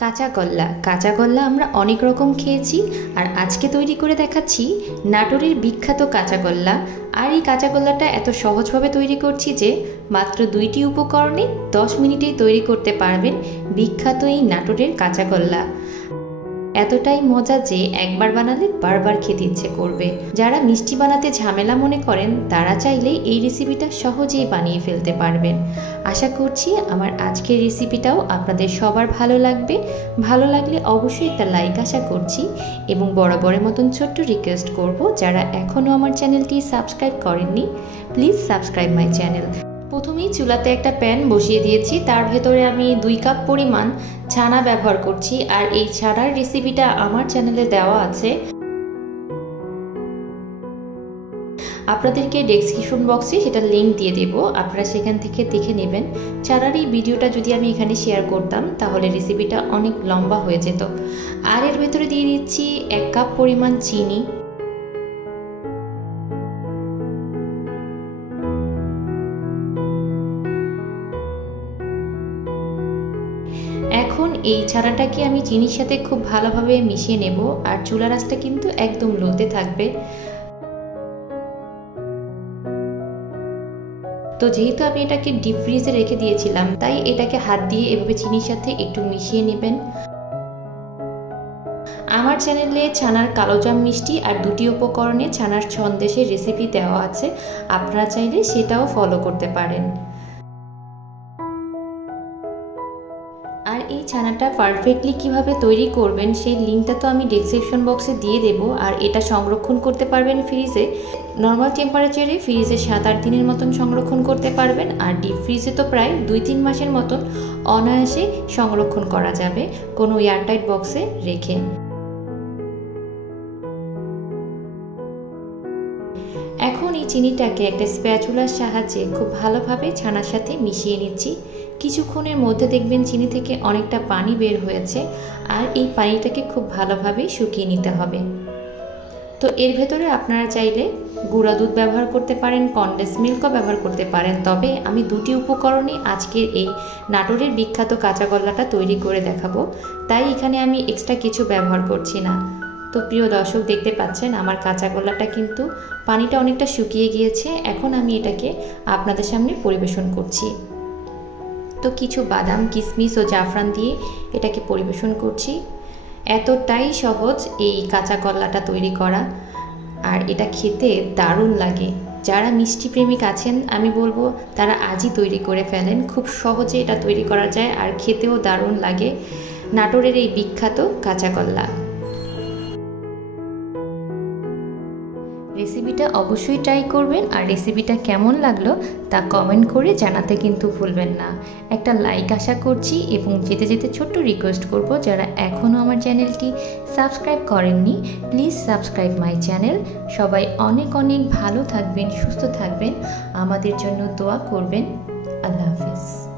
কাঁচাগোল্লা আমরা অনেক রকম খেয়েছি আর আজকে তৈরি করে দেখাচ্ছি নাটোরের বিখ্যাত কাঁচাগোল্লা। আর এই কাঁচাগোল্লাটা এত সহজভাবে তৈরি করছি যে মাত্র 2টি উপকরণে 10 মিনিটেই তৈরি করতে পারবেন বিখ্যাত এই নাটোরের কাঁচাগোল্লা। এতটাই মজা যে একবার বানালে বারবার খেতে ইচ্ছে করবে। যারা মিষ্টি বানাতে ঝামেলা মনে করেন তারা চাইলে এই রেসিপিটা সহজেই বানিয়ে ফেলতে পারবেন। আশা করছি আমার আজকের রেসিপিটাও আপনাদের সবার ভালো লাগবে। ভালো লাগলে অবশ্যই একটা লাইক আশা করছি এবং বরাবরের মতন ছোট্ট রিকোয়েস্ট করব, যারা এখনও আমার চ্যানেলটি সাবস্ক্রাইব করেননি প্লিজ সাবস্ক্রাইব মাই চ্যানেল। প্রথমেই চুলাতে একটা প্যান বসিয়ে দিয়েছি, তার ভেতরে আমি 2 কাপ পরিমাণ ছানা ব্যবহার করছি। আর এই ছানার রেসিপিটা আমার চ্যানেলে দেওয়া আছে, আপনাদেরকে ডেসক্রিপশন বক্সে সেটা লিঙ্ক দিয়ে দেব, আপনারা সেখান থেকে দেখে নেবেন। ছানার এই ভিডিওটা যদি আমি এখানে শেয়ার করতাম তাহলে রেসিপিটা অনেক লম্বা হয়ে যেত। আর এর ভেতরে দিয়ে দিচ্ছি 1 কাপ পরিমাণ চিনি। এখন এই ছানাটাকে আমি চিনির সাথে খুব ভালোভাবে মিশিয়ে নেব। আর চুলার আঁচটা কিন্তু একদম লোতে থাকবে। তো যেহেতু আমি এটাকে ডিপ ফ্রিজে রেখে দিয়েছিলাম, তাই এটাকে হাত দিয়ে এভাবে চিনির সাথে একটু মিশিয়ে নেবেন। আমার চ্যানেলে ছানার কালোজাম মিষ্টি আর 2টি উপকরণে ছানার সন্দেশের রেসিপি দেওয়া আছে, আপনারা চাইলে সেটাও ফলো করতে পারেন। আর এই ছানাটা পারফেক্টলি কিভাবে তৈরি করবেন সেই লিঙ্কটা তো আমি ডেসক্রিপশন বক্সে দিয়ে দেব। আর এটা সংরক্ষণ করতে পারবেন ফ্রিজে, নর্মাল টেম্পারেচারে ফ্রিজে 7-8 দিনের মতন সংরক্ষণ করতে পারবেন। আর ডিপ ফ্রিজে তো প্রায় 2-3 মাসের মতন অনায়াসে সংরক্ষণ করা যাবে কোনো এয়ারটাইট বক্সে রেখে। এখন এই চিনিটাকে একটা স্প্যাচুলার সাহায্যে খুব ভালোভাবে ছানার সাথে মিশিয়ে নিচ্ছি। কিছুক্ষণের মধ্যে দেখবেন চিনি থেকে অনেকটা পানি বের হয়েছে, আর এই পানিটাকে খুব ভালোভাবে শুকিয়ে নিতে হবে। তো এর ভেতরে আপনারা চাইলে গুঁড়া দুধ ব্যবহার করতে পারেন, কনডেন্স মিল্কও ব্যবহার করতে পারেন। তবে আমি 2টি উপকরণে আজকের এই নাটোরের বিখ্যাত কাঁচাগোল্লাটা তৈরি করে দেখাবো, তাই এখানে আমি এক্সট্রা কিছু ব্যবহার করছি না। তো প্রিয় দর্শক, দেখতে পাচ্ছেন আমার কাঁচাগোল্লাটা কিন্তু পানিটা অনেকটা শুকিয়ে গিয়েছে। এখন আমি এটাকে আপনাদের সামনে পরিবেশন করছি। তো কিছু বাদাম, কিশমিশ ও জাফরান দিয়ে এটাকে পরিবেশন করছি। এতটাই সহজ এই কাঁচাগোল্লাটা তৈরি করা, আর এটা খেতে দারুণ লাগে। যারা মিষ্টি প্রেমিক আছেন আমি বলবো তারা আজই তৈরি করে ফেলেন, খুব সহজে এটা তৈরি করা যায় আর খেতেও দারুণ লাগে নাটোরের এই বিখ্যাত কাঁচাগোল্লা। রেসিপিটা অবশ্যই ট্রাই করবেন, আর রেসিপিটা কেমন লাগলো তা কমেন্ট করে জানাতে কিন্তু ভুলবেন না। একটা লাইক আশা করছি এবং যেতে যেতে ছোট্ট রিকোয়েস্ট করব, যারা এখনও আমার চ্যানেলটি সাবস্ক্রাইব করেননি প্লিজ সাবস্ক্রাইব মাই চ্যানেল। সবাই অনেক অনেক ভালো থাকবেন, সুস্থ থাকবেন, আমাদের জন্য দোয়া করবেন। আল্লাহ হাফেজ।